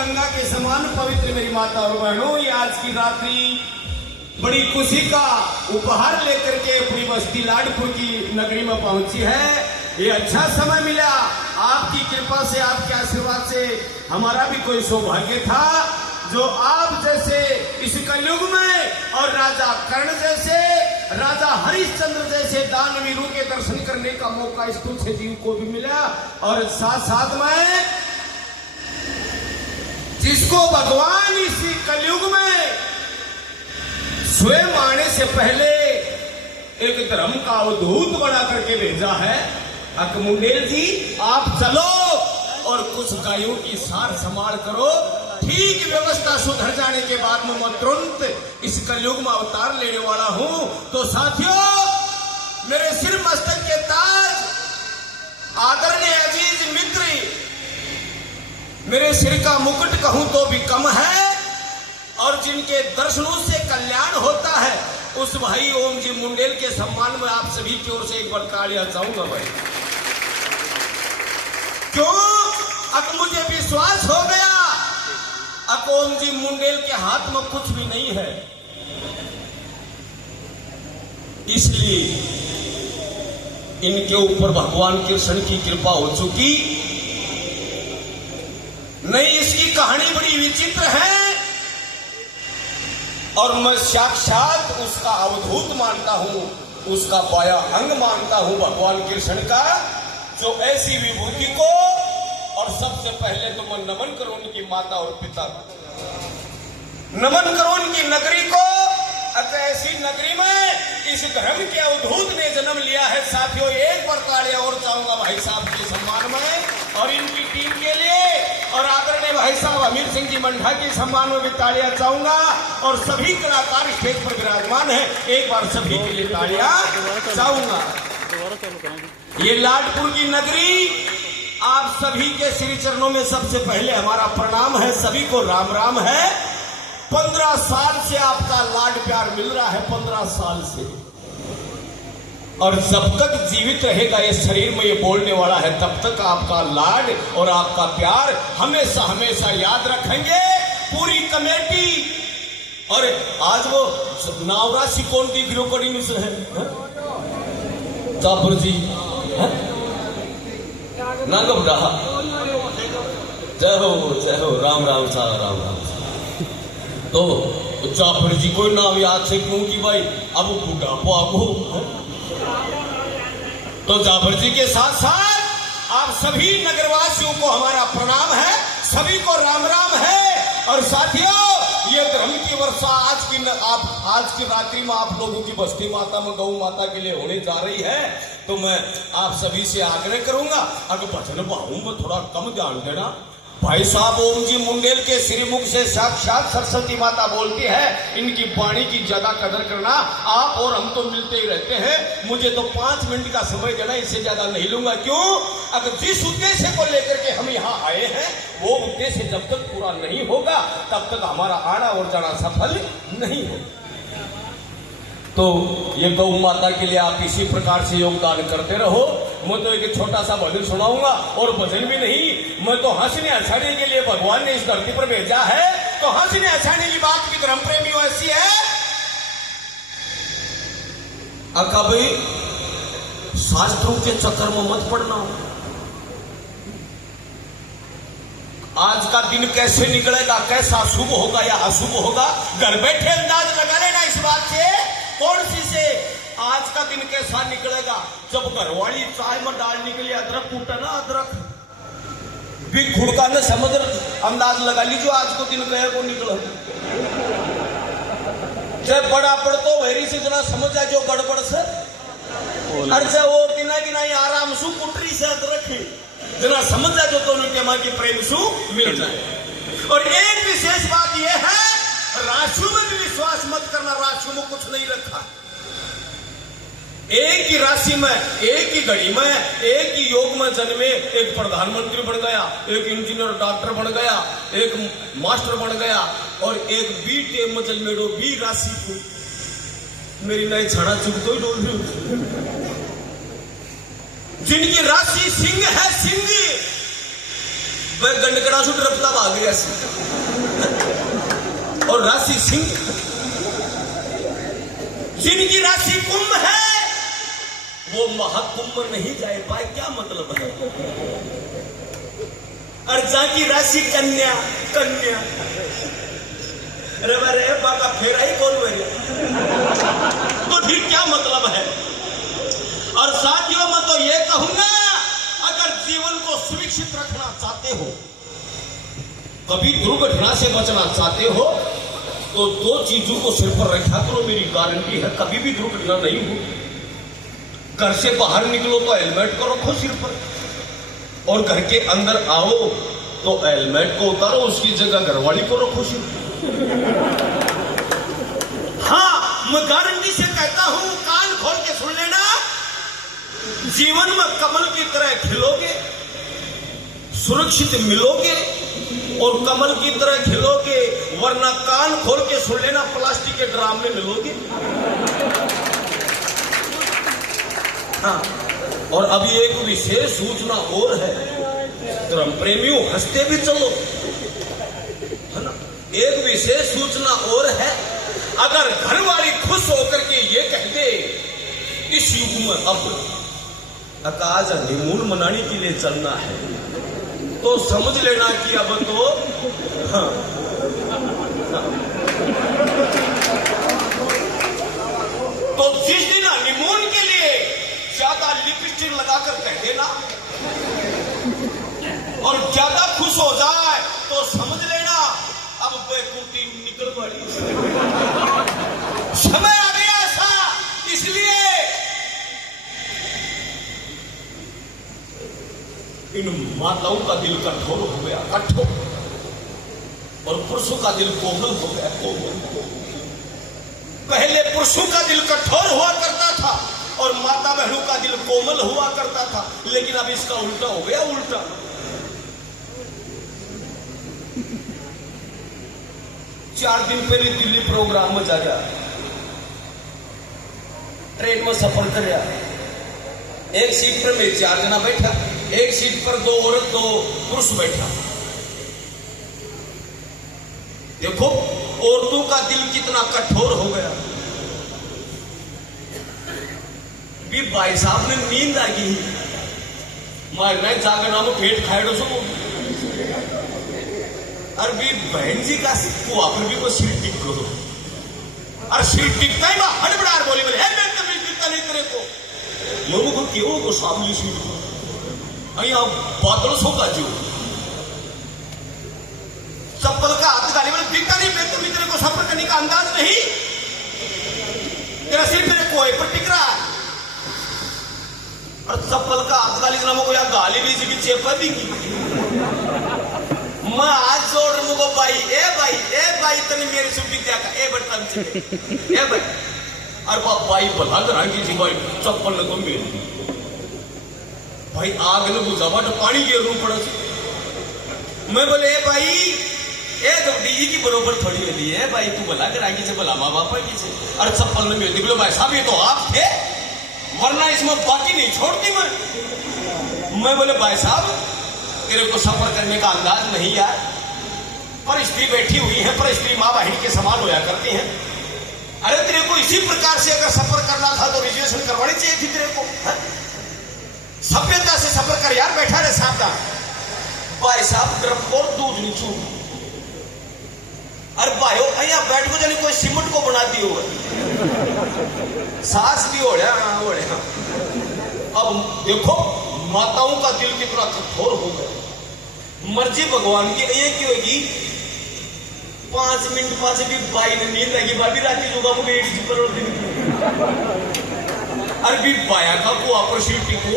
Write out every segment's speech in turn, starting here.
गंगा के समान पवित्र मेरी माता और बहनों, ये आज की रात्रि बड़ी खुशी का उपहार लेकर के अपनी बस्ती लाडपुर की नगरी में पहुंची है। ये अच्छा समय मिला, आपकी कृपा से, आपके आशीर्वाद से हमारा भी कोई सौभाग्य था जो आप जैसे इस कलयुग में और राजा कर्ण जैसे, राजा हरिश्चंद्र जैसे दानवीरों के दर्शन करने का मौका इस तुच्छ जीव को भी मिला। और साथ साथ में जिसको भगवान इसी कलयुग में स्वयं आने से पहले एक धर्म का अवधूत बना करके भेजा है, अकमुंडेल जी आप चलो और कुछ गायों की सार संभाल करो। ठीक व्यवस्था सुधर जाने के बाद में मैं तुरंत इस कलयुग में अवतार लेने वाला हूं। तो साथियों, मेरे सिर मस्तक के ताज, आदरणीय अजीज मित्र, मेरे सिर का मुकुट कहूं तो भी कम है, और जिनके दर्शनों से कल्याण होता है उस भाई ओम जी मुंडेल के सम्मान में आप सभी की ओर से एक बार तालियां चाहूंगा भाई। क्यों? अब मुझे विश्वास हो गया अब ओम जी मुंडेल के हाथ में कुछ भी नहीं है, इसलिए इनके ऊपर भगवान कृष्ण की कृपा हो चुकी। नहीं, इसकी कहानी बड़ी विचित्र है और मैं साक्षात उसका अवधूत मानता हूं, उसका पाया अंग मानता हूं भगवान कृष्ण का, जो ऐसी विभूति को, और सबसे पहले तो मैं नमन करूं उनकी माता और पिता को, नमन करूं उनकी नगरी को। ऐसी नगरी में इस धर्म के अवधूत ने जन्म लिया है। साथियों, एक बार तालियां और चाहूंगा भाई साहब के सम्मान में और इनकी टीम के लिए, और आदरणीय भाई साहब अमीर सिंह जी मंडा के सम्मान में भी तालियां चाहूंगा, और सभी कलाकार स्टेज पर विराजमान है, एक बार सभी के लिए तालियां चाहूंगा। ये लाडपुर की नगरी, आप सभी के श्री चरणों में सबसे पहले हमारा प्रणाम है, सभी को राम राम है। 15 साल से आपका लाड प्यार मिल रहा है, 15 साल से, और जब तक जीवित रहेगा ये शरीर में ये बोलने वाला है, तब तक आपका लाड और आपका प्यार हमेशा हमेशा याद रखेंगे पूरी कमेटी। और आज वो नावराशि कौन की गिरोकड़ी से है, जाफर जी ना घबरा, जय हो राम राम सा राम राम। तो जाफर जी कोई नाम याद से क्यों की भाई, अब बुढ़ापा हो। तो जाफर जी के साथ साथ आप सभी नगरवासियों को हमारा प्रणाम है, सभी को राम राम है। और साथियों, ये धर्म की वर्षा आज की रात्रि में आप लोगों की बस्ती माता में गौ माता के लिए होने जा रही है। तो मैं आप सभी से आग्रह करूंगा, अगर भजन भावों में थोड़ा कम ध्यान देना। भाई साहब ओम जी मुंडेल के श्रीमुख से साक्षात सरस्वती माता बोलती है, इनकी वाणी की ज्यादा कदर करना। आप और हम तो मिलते ही रहते हैं, मुझे तो 5 मिनट का समय देना, इससे ज्यादा नहीं लूंगा। क्यों? अगर जिस उद्देश्य को लेकर के हम यहाँ आए हैं वो उद्देश्य जब तक पूरा नहीं होगा तब तक हमारा आना और जाना सफल नहीं होगा। तो ये गौ माता के लिए आप इसी प्रकार से योगदान करते रहो। मैं तो एक छोटा सा भजन सुनाऊंगा, और भजन भी नहीं, मैं तो हंसने हंसाने के लिए भगवान ने इस धरती पर भेजा है। तो हंसने हंसाने की बात भी धर्म प्रेमियों ऐसी है, कभी शास्त्रों के चक्कर में मत पड़ना। आज का दिन कैसे निकलेगा, कैसा शुभ होगा या अशुभ होगा, घर बैठे अंदाज लगा लेना इस बात से। कौन सी से आज का दिन कैसा निकलेगा, जब घरवाली चाय में डालने के लिए अदरक कूटा ना, अदरक भी खुड़का ने समझ अंदाज लगा लीजिए आज को दिन गए को निकला। जब बड़ा पड़ तो वही से जना समझ जाए जो गड़बड़ से, अरे वो दिना कि नहीं आराम सु कुटरी से अदरक जना समझ जाए जो दोनों के मां की प्रेम सु मिल जाए। और एक विशेष बात यह है, राशियों में भी विश्वास मत करना, राशियों में कुछ नहीं रखा। एक ही राशि में, एक ही घड़ी में, एक ही योग में जन्मे एक प्रधानमंत्री बन गया, एक इंजीनियर डॉक्टर बन गया, एक मास्टर बन गया, और एक बी टेम में जन्मेड़ो बी राशि को मेरी नई छड़ा चुप तो ही डोल रही। जिनकी राशि सिंह है, सिंह वह गंडकड़ा सुट रफ्ता भाग गया और राशि सिंह, जिनकी राशि कुंभ है वो महाकुंभ नहीं जा पाए, क्या मतलब है? और जाकी राशि कन्या, कन्या रे बाका फेरा ही कौन बने, तो फिर क्या मतलब है? और साथियों मैं तो ये कहूंगा, अगर जीवन को सुरक्षित रखना चाहते हो, कभी दुर्घटना से बचना चाहते हो, तो दो चीजों को सिर पर रखा करो, मेरी गारंटी है कभी भी दुर्घटना नहीं हो। घर से बाहर निकलो तो हेलमेट को रखो सिर पर, और घर के अंदर आओ तो हेलमेट को उतारो, उसकी जगह घरवाली को रखो सिर पर। हाँ, मैं गारंटी से कहता हूं, कान खोल के सुन लेना, जीवन में कमल की तरह खिलोगे, सुरक्षित मिलोगे और कमल की तरह खिलोगे, वरना कान खोल के सुन लेना, प्लास्टिक के ड्राम में मिलोगे। हाँ, और अभी एक विशेष सूचना और है, धर्म प्रेमियों हंसते भी चलो, है ना? एक विशेष सूचना और है, अगर घरवाली खुश होकर के ये कह दे इस युग में अब आज हनीमून मनाने के लिए चलना है, तो समझ लेना कि अब तो हाँ, तो जिस दिन हनीमून के लिए ज्यादा लिपस्टिक लगाकर कह देना और ज्यादा खुश हो जाए, तो समझ लेना अब बेकुटी निकल पड़ी, समय आ गया ऐसा। इसलिए इन माताओं का दिल कठोर हो गया, कठोर, और पुरुषों का दिल कोमल हो गया, कोमल। पहले पुरुषों का दिल कठोर हुआ करता था और माता बहनों का दिल कोमल हुआ करता था, लेकिन अब इसका उल्टा हो गया, उल्टा। 4 दिन पहले दिल्ली प्रोग्राम में जाया, ट्रेन में सफर कर, एक सीट पर मैं 4 जना बैठा, एक सीट पर 2 औरत 2 पुरुष बैठा। देखो औरतों का दिल कितना कठोर हो गया। भी भाई साहब ने नींद आ गई, मैं जाकर नाम पेट खाएडो सो, और भी बहन जी का वहां पर भी कोई सीट टिक करो, और सीट टिकता ही वहां हड़बड़ार बोली बोले, मैं कभी टिकता नहीं तेरे को, लोगों को क्यों को सामने सीट को अहिया बादल सो का जो चप्पल का हाथ डाली बोले, दिखता नहीं मैं कभी तेरे को सफर करने का अंदाज नहीं, तेरा सिर मेरे कोई पर टिक रहा है, और चप्पल का हाथ डाली नामों को या गाली भी सी चेपा भी की। मैं आज जोड़ मुझको भाई तने मेरी सुबह क्या का ए बटन से ए भाई, अरे बाप भाई भला करा की जी भाई चप्पल न तो मेरी भाई आग न बुझावा तो पानी के रूप पड़ा। मैं बोले ए भाई ए तो डीजी की बरोबर थोड़ी होती है भाई, तू भला करा की से भला माँ बाप की से, अरे चप्पल न मिलती। बोले भाई साहब ये तो आप थे, वरना इसमें बाकी नहीं छोड़ती मैं बोले भाई साहब तेरे को सफर करने का अंदाज नहीं यार, पर स्त्री बैठी हुई है, पर स्त्री माँ बहन के समान होया करती हैं। अरे तेरे को इसी प्रकार से अगर सफर करना था तो रिजर्वेशन करवानी चाहिए थी तेरे को, सभ्यता से सफर कर यार, बैठा रहे सावधान। भाई साहब और दूध नीचू, अरे भाई अहिया बैठ को जाने कोई सीमेंट को बना दी हो, सास भी हो रहा। अब देखो माताओं का दिल कितना कठोर हो गया, मर्जी भगवान की ये की होगी। 5 मिनट पास भी बाई ने नींद आएगी, भाभी रात की जोगा मुझे 1 करोड़ दिन अरबी बाया का को अपरशीटी को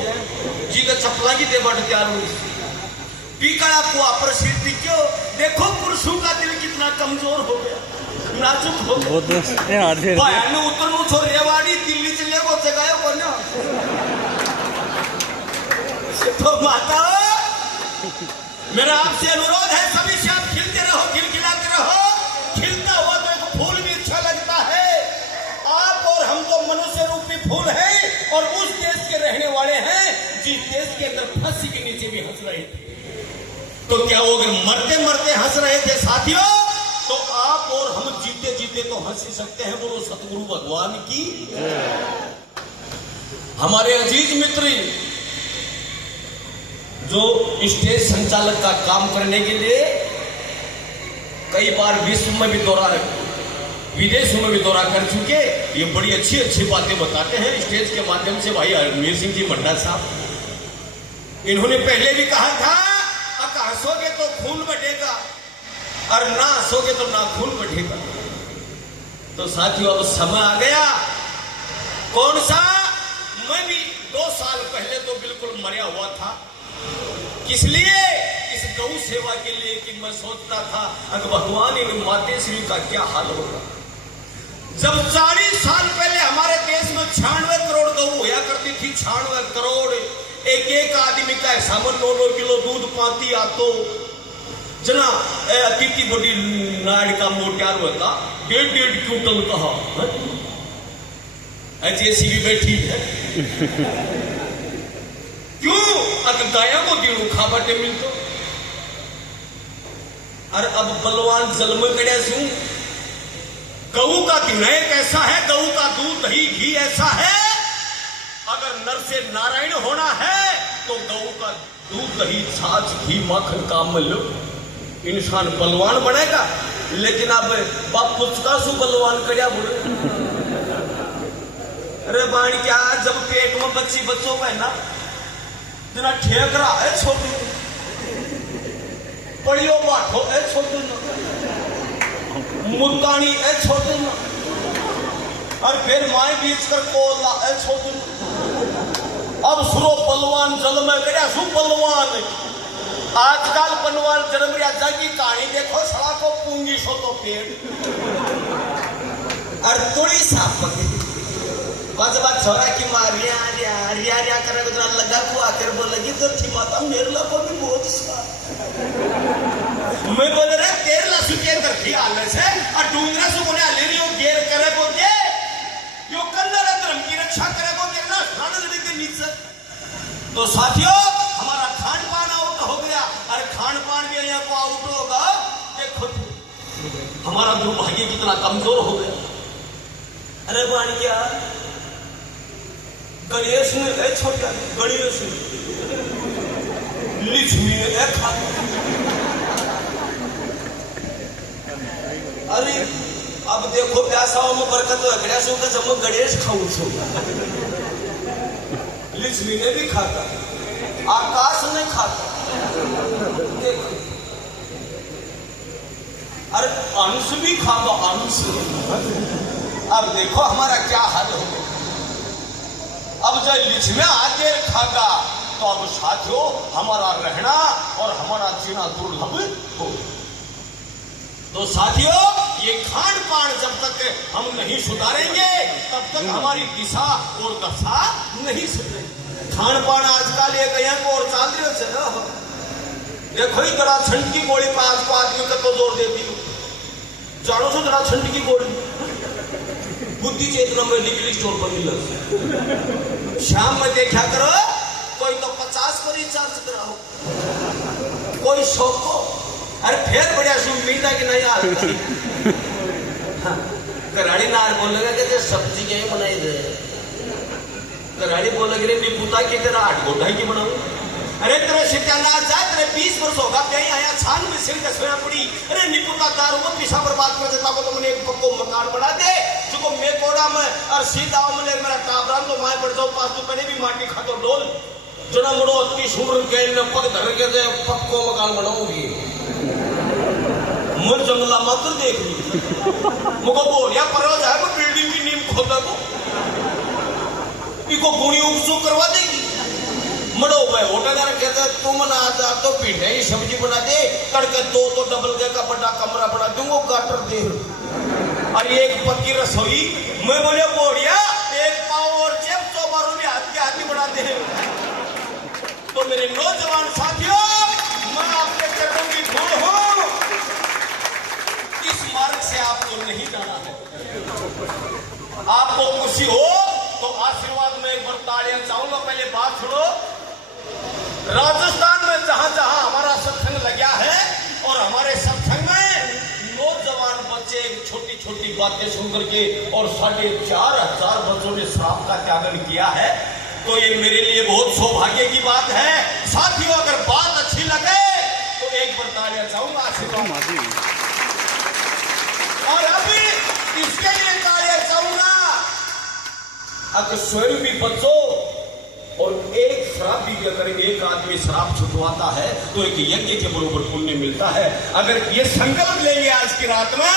जी का चपला की देबाट तैयार हुई पीकड़ा को अपरशीटी क्यों। देखो पुरुषों का दिल कितना कमजोर हो गया, नाजुक हो गया। बाया ने उतर नु छोड़ रेवाड़ी दिल्ली चले गो जगायो को ना। तो माता मेरा आपसे अनुरोध है, सभी से आप खिलते रहो, खिलखिलाते रहो। खिलता हुआ तो एक फूल भी अच्छा लगता है। आप और हम तो मनुष्य रूपी फूल हैं और उस देश के रहने वाले हैं जिस देश के अंदर फांसी के नीचे भी हंस रहे थे। तो क्या वो अगर मरते मरते हंस रहे थे साथियों, तो आप और हम जीते जीते तो हंस ही सकते हैं। बोलो सतगुरु भगवान की। हमारे अजीज मित्र जो स्टेज संचालक का काम करने के लिए कई बार विश्व में भी दौरा, विदेशों में भी दौरा कर चुके, ये बड़ी अच्छी अच्छी बातें बताते हैं स्टेज के माध्यम से। भाई हरमीर सिंह जी मंडा साहब, इन्होंने पहले भी कहा था हंसोगे तो खून बढ़ेगा और ना हंसोगे तो ना खून बढ़ेगा। तो साथियों अब समय आ गया। कौन सा? मैं भी 2 साल पहले तो बिल्कुल मरा हुआ था। किस लिए? इस गौ सेवा के लिए कि मैं सोचता था अगर भगवान इन माते श्री का क्या हाल होगा। जब 40 साल पहले हमारे देश में 96 करोड़ गौ होया करती थी, 96 करोड़, एक एक आदमी का सामान 9 किलो दूध पाती आतो जना अतिथि बड़ी नाड़ का मोटार होता 1.5 क्विंटल कहा जैसी भी बैठी है। क्यों? अगर गायों को दिनों खाबटे मिलतो। और अब बलवान जल में कड़े सू गऊ का दिनाय कैसा है, गऊ का दूध दही घी ऐसा है। अगर नर से नारायण होना है तो गऊ का दूध दही छाछ घी माखन का मिल इंसान बलवान बनेगा। लेकिन अब बाप पुचका सु बलवान कड़िया बोले। अरे बाण क्या, जब पेट में बच्ची बच्चों का है ना जना ठेक रहा है छोटी पड़ियो बाठो ए छोटे मुर्दानी ए छोटे और फिर माए बीच कर कोला ए छोटे। अब सुरो बलवान जल में गया सु बलवान। आजकल बलवान जन्म राजा की कहानी देखो, सड़ा को पूंगी सो तो पेड़ और थोड़ी साफ बस बात छोरा की मारिया रिया रिया करने को लगा को आकर बोलेगी तो थी माता मेरे ला को भी बहुत इसका मैं बोल रहा तेरे ला सुके कर थी आले से और डूंगरा सु कोने आले रियो गेर करे को जे यो कंदर धर्म की रक्षा करे को तेरे ना खाने लगे के नीचे। तो साथियों हमारा खान पान आउट हो गया। अरे खान पान भी यहाँ को आउट होगा, देखो हमारा दुर्भाग्य कितना कमजोर हो गया। अरे बाण क्या गणेश ने ए छोटा गणेश लक्ष्मी ने ए खा। अरे अब देखो प्यासाओं में बरकत हो गणेश का जब गणेश खाऊं छो लक्ष्मी ने भी खाता, आकाश ने खाता। देखो अरे अंश भी खाता अंश। अब देखो हमारा क्या हाल हो गया। अब जब लिच में आगे खागा तो अब साथियों हमारा रहना और हमारा जीना दुर्लभ हो। तो साथियों ये खान पान जब तक हम नहीं सुधारेंगे तब तक हमारी दिशा और दशा नहीं सुधरेगी। खान पान आजकल एक को और चाल रहे से देखो ही जरा छंड की गोली पर आज को आदमी का तो जोर देती हूँ। जानो सो जरा छंड की गोली बुद्धि चेतना में निकली स्टोर पर मिला। शाम में देखा करो कोई तो 50 को रिचार्ज कराओ, कोई 100 को। अरे फिर बढ़िया सुविधा की नहीं आ कराड़ी नार बोलेगा कि सब्जी क्या बनाई दे। कराड़ी बोलेगी रे निपुता की तेरा 8 गोटा की बनाऊ। अरे तेरे शिकानाथ जा तेरे 20 वर्ष होगा कहीं आया छान में सिर कसना पड़ी। अरे निपुता दारू को पिछा बर्बाद कर देता को तुमने एक पक्को मकान बना दे जो मैं कोड़ा में और सीधा में मेरा टाबरान तो माए पड़ जाओ पास तो पहले भी माटी खा तो डोल जो ना मुड़ो अति सुर के न पग धर के दे पक्को मकान बनाऊंगी। मुझ जंगला मत देख ली मुझको बोलिया पर जाए वो बिल्डिंग की नींव खोदा को इको गुणी उपसुख करवा देगी। मड़ो भाई होटलदार कहते तुम ना आता तो पीठे ही सब्जी बना दे तड़के 2 तो डबल का बड़ा कमरा बना दूंगा गाटर दे और एक पक्की रसोई। मैं बोले बोलिया एक पाव और जेब तो मारो भी हाथ के हाथी बना दे। तो मेरे नौजवान साथियों मैं आपके चरणों की धूल हूं, इस मार्ग से आपको नहीं जाना है। आपको खुशी हो तो आशीर्वाद में एक बार तालियां चाहूंगा। पहले बात सुनो, राजस्थान में जहां जहां हमारा सत्संग लगे बातें सुनकर के और 4,500 बच्चों ने श्राप का त्यागन किया है, तो ये मेरे लिए बहुत सौभाग्य की बात है। साथियों, अगर बात अच्छी लगे तो एक बार तालियां चाहूंगा आशीर्वाद, और अभी इसके लिए तालियां चाहूंगा अगर स्वयं भी बच्चों, और एक श्राप भी अगर एक आदमी श्राप छुटवाता है तो एक यज्ञ के बराबर पुण्य मिलता है। अगर ये संकल्प लेंगे आज की रात में,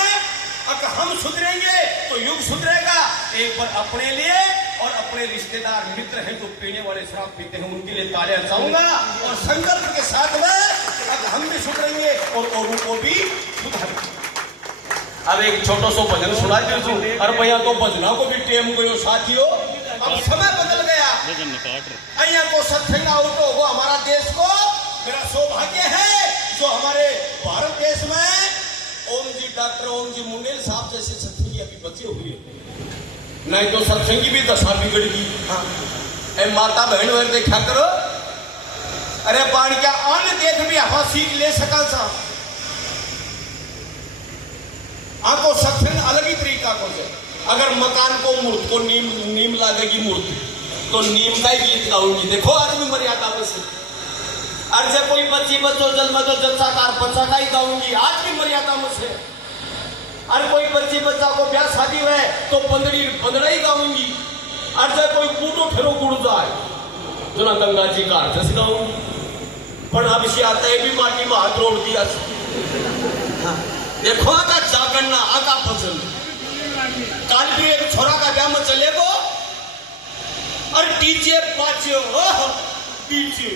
अगर हम सुधरेंगे तो युग सुधरेगा। एक बार अपने लिए और अपने रिश्तेदार मित्र हैं जो पीने वाले शराब पीते हैं, उनके लिए तालियां चाहूंगा, और संकल्प के साथ में अगर हम भी सुधरेंगे और औरों को भी सुधारेंगे। अब एक छोटा सा भजन सुना दीजिए, और भैया तो भजना को भी टेम गयो साथियों, अब समय बदल गया। अया को सत्संग आउट हो हमारा देश को, मेरा सौभाग्य है जो हमारे भारत देश में ओम जी डॉक्टर ओम जी मुंडेल साहब जैसे सत्संगी अभी बचे हुए हैं। नहीं तो सत्संगी भी दशा बिगड़ गई। हाँ, ए माता बहन वर देखा करो, अरे पानी क्या अन्न देख भी हवा सीख ले सका सा, आपको सत्संग अलग ही तरीका को से। अगर मकान को मूर्त को नीम लागेगी मूर्ति, तो नीम का ही गीत गाऊंगी। देखो आज भी मर्यादा में से, और जब कोई बच्ची बच्चों जन्म तो जच्चाकार बच्चा का ही गाऊंगी, आज भी मर्यादा में से। और कोई बच्ची बच्चा को ब्याह शादी है तो बंदड़ा ही गाऊंगी। और जब कोई बूढ़ो ठेरो गुड़ जाए तो ना गंगा जी का अर्थ गाऊंगी। पर अब से आता है भी माटी में हाथ रोड़ दिया। देखो आका जागरना आका फसल, कल भी एक छोरा का ब्याह में चले गो, और डीजे बाजे डीजे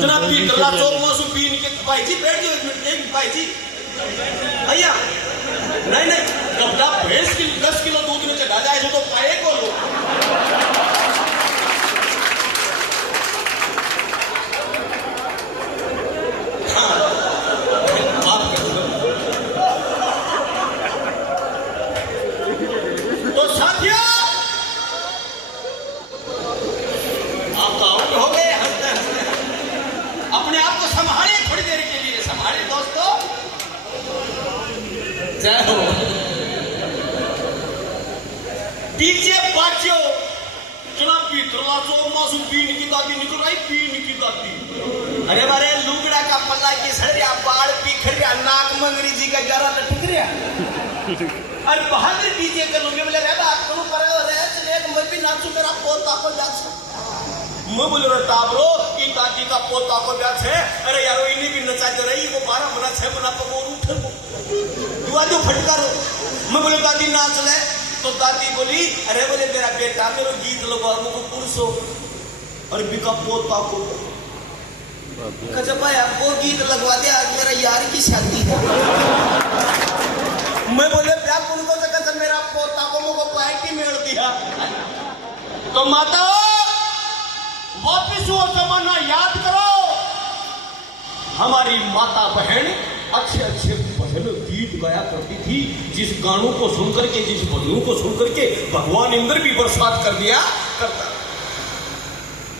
जना पी डला चोर मासू पीन के भाई जी बैठ जाओ, एक मिनट, एक भाई जी भैया नहीं कपड़ा भैंस की 10 किलो दूध में चढ़ा जाए तो पाए को लो। तो साथियों, आप आउट हो गए, हंसते हंसते अपने आप को संभाले, थोड़ी देर के लिए संभाले दोस्तों। जय हो। डीजे बाजो चुनाव की तुरलाचो मासू पीन की दादी निकल रही, पीन की दादी। अरे बारे लुगड़ा का पल्ला की सड़िया, बाल बिखर गया, नाक मंगरी जी का जरा लटक गया। और बहादुर डीजे के लोग बोले रे बात करो पर रे चले मैं भी नाचू, मेरा पोता को जाछ। मैं बोले रे टाबरो की दादी का पोता को जाछ है। अरे यारो इन्हीं भी नचा दे रही, वो 12 बना 6 बना तो वो उठ दुआ जो फटकार। मैं बोले दादी नाच ले, तो दादी बोली अरे बोले मेरा बेटा मेरे गीत लगवा मुझको पुरुषो, और बिका पोता को भाई आपको गीत लगवा दे, आज मेरा यार की शादी है। मैं बोले ब्याह उनको जगह मेरा पोता को मुझको पैक ही मेड़ दिया। तो माता वापिस वो जमाना याद करो, हमारी माता बहन अच्छे अच्छे भजन गीत गाया करती थी, जिस गानों को सुनकर के, जिस भजनों को सुनकर के भगवान इंद्र भी बरसात कर दिया करता।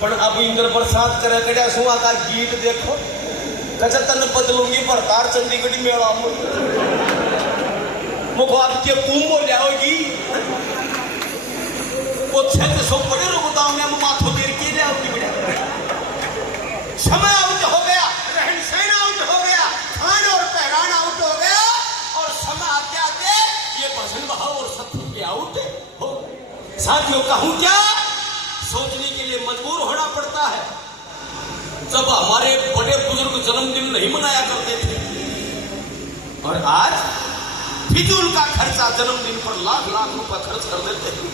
पर अब इंद्र बरसात करे कड़ा सुआ का गीत देखो, कचा तन बदलूंगी प्रकार चंडीगढ़ मेला मुझको आपके कुंभ लियाओगी, वो 600 बड़े रुदाओं में माथो देर के लियाओगी। बेटा समय आउट हो गया, रहन सहन आउट हो गया, खान और पहरान आउट हो गया, और समय आते आते ये भजन बहाव और सत्संग के आउट हो। साथियों कहूं क्या, सोचने के लिए मजबूर होना पड़ता है। जब हमारे बड़े बुजुर्ग जन्मदिन नहीं मनाया करते थे, और आज फिजूल का खर्चा जन्मदिन पर लाख लाख रुपए खर्च कर देते हैं।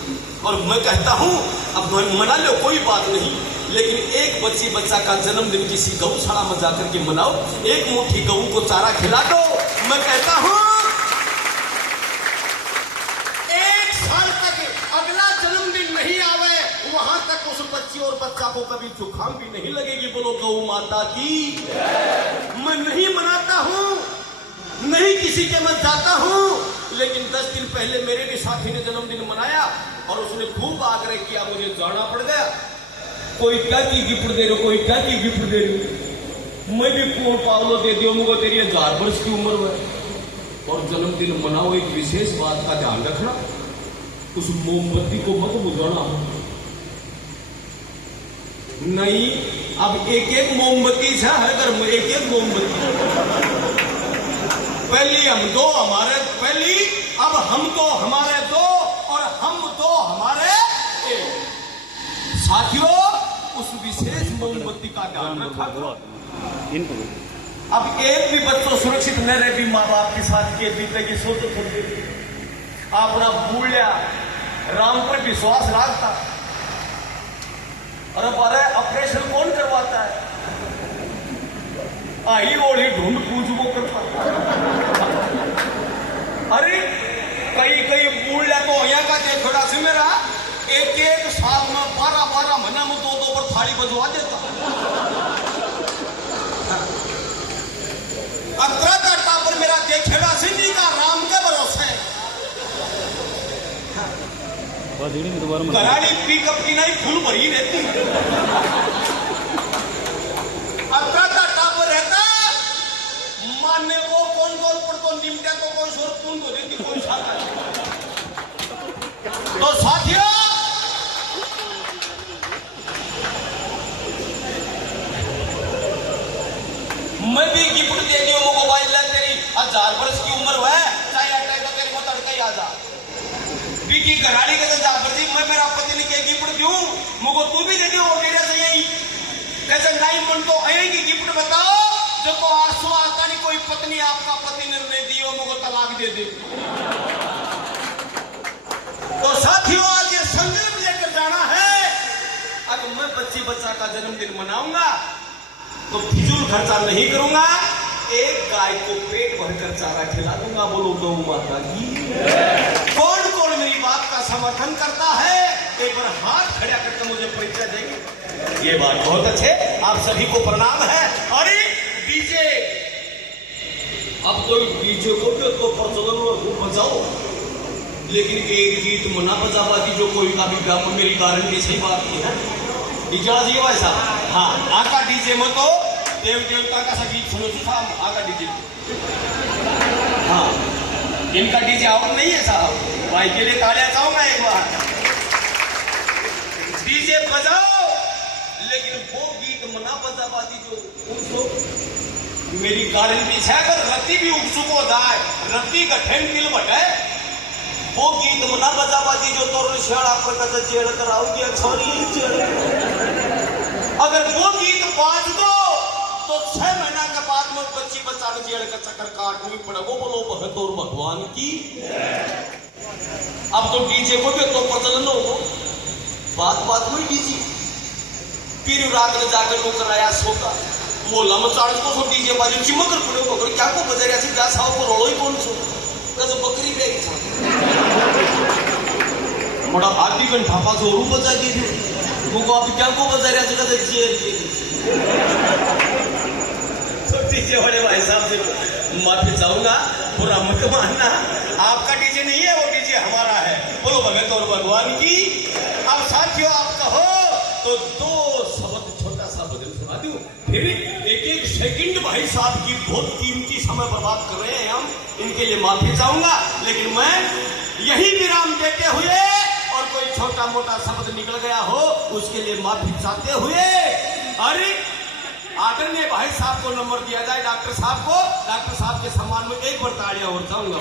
और मैं कहता हूं अब मना लो कोई बात नहीं, लेकिन एक बच्चा का जन्मदिन किसी गौशाला में जाकर के मनाओ, एक मुट्ठी गऊ को चारा खिला दो। मैं कहता हूं 1 साल तक अगला जन्मदिन नहीं आवे, वहां तक उस बच्ची और बच्चा को कभी जुकाम भी नहीं लगेगी। बोलो गौ माता की। मैं नहीं मनाता हूं, नहीं किसी के मैं जाता हूं, लेकिन 10 दिन पहले मेरे भी साथी ने जन्मदिन मनाया और उसने खूब आग्रह किया, मुझे जाना पड़ गया। कोई क्या की गिफ्ट दे रहे, कोई क्या की गिफ्ट दे रही। मैं भी पूर्ण पावलो दे दियो, मुझको तेरी 1000 वर्ष की उम्र में और जन्मदिन मनाओ, एक विशेष बात का ध्यान रखना, उस मोमबत्ती को मत बुझाना। नहीं, अब एक एक मोमबत्ती है हर घर में, एक एक मोमबत्ती। पहली हम दो हमारे, पहली अब हम तो हमारे दो और हम तो हमारे एक। साथियों, उस विशेष मोमबत्ती का ध्यान रखा करो। अब एक भी बच्चों सुरक्षित न रहे भी माँ बाप के साथ के बीते की सोच थोड़ी अपना भूलिया राम पर विश्वास रखता। अरे ऑपरेशन कौन करवाता है? आई ओढ़ी ढूंढ पूछ वो करता। अरे कई बूढ़ा तो यहाँ का देखोड़ा से मेरा एक एक साल में 12 महीना में 2 पर थाली बजवा देता। अतरा करता पर मेरा देखेड़ा से नहीं का राम के भरोसे। कराड़ी पिकअप की नहीं फुल भरी रहती। अतरा करता पर रहता मानने वो कौन पर तो निमटा को कोई शोर कौन को देती कोई साथ। तो साथियों, मैं भी गिफ्ट दे दी हूँ मोबाइल ला, तेरी 1000 वर्ष की उम्र है, चाहे अटैक तो तेरे को तड़का ही आ जा। बीकी घराड़ी के 1000 वर्ष मैं मेरा पत्नी के गिफ्ट दूं, मुझको तू भी दे दी और मेरे से यही कैसे 9 मंथ तो आएगी गिफ्ट बताओ जो को आंसू आता नहीं कोई पत्नी आपका पति ने नहीं दियो मुझको तलाक दे दे। तो साथियों, आज ये संकल्प लेकर जाना है, अगर मैं बच्चा का जन्मदिन मनाऊंगा तो फिजूल खर्चा नहीं करूंगा, एक गाय को पेट भरकर चारा खिला दूंगा। बोलो गौ माता की। कौन कौन मेरी बात का समर्थन करता है? एक बार हाथ खड़ा करके मुझे परिचय देंगे। ये बात बहुत अच्छे, आप सभी को प्रणाम है। अरे डीजे, अब तो डीजे को तो प्रचलन बजाओ, लेकिन एक गीत मना बजा पाती जो कोई का भी मेरी कारण की सही बात नहीं है। डीजे जी वैसा, हाँ आका डीजे में तो देव देवता का सा गीत सुनो था आका डीजे। हाँ, इनका डीजे आउट नहीं है साहब, भाई के लिए तालियां चाहूंगा एक बार। डीजे बजाओ, लेकिन वो गीत मना बजा पाती जो मेरी कारण की अगर रत्ती भी उत्सुक हो जाए, रत्ती गठन किल बटे, वो गीत मना बजा पाती जो तोरण शाड़ा पर जेड़ कराओगी छोरी। अगर वो गीत बाज दो तो 6 महीना के बाद में बच्चा जेड़ का चक्कर काटनी पड़े। वो बोलो बहतौर भगवान की। अब तो डीजे को भी तो प्रचलन हो, बात में डीजे फिर रात में जाकर वो कराया सोता मोला में 40 को डीजे बाजू चिमक पड़े हो क्या को बजाया से जा साहब को रोलो ही कौन सो कैसे बकरी बेच बड़ा आधी घंटा पास और बजा के थे वो आप क्या को बजा रहा था तो डीजे वाले भाई साहब से माफी चाहूंगा, बुरा मत मानना, आपका डीजे नहीं है, वो डीजे हमारा है। बोलो भगत और भगवान की। अब साथियों, आप कहो तो 2 शब्द छोटा सा बदल सुना दूं, फिर एक सेकंड भाई साहब की बहुत कीमती समय बर्बाद कर रहे हैं हम, इनके लिए माफी चाहूंगा। लेकिन मैं यही विराम देते हुए और कोई छोटा मोटा शब्द निकल गया हो उसके लिए माफी चाहते हुए, अरे आदरणीय भाई साहब को नंबर दिया जाए, डॉक्टर साहब को, डॉक्टर साहब के सम्मान में एक बार तालियां और चाहूंगा।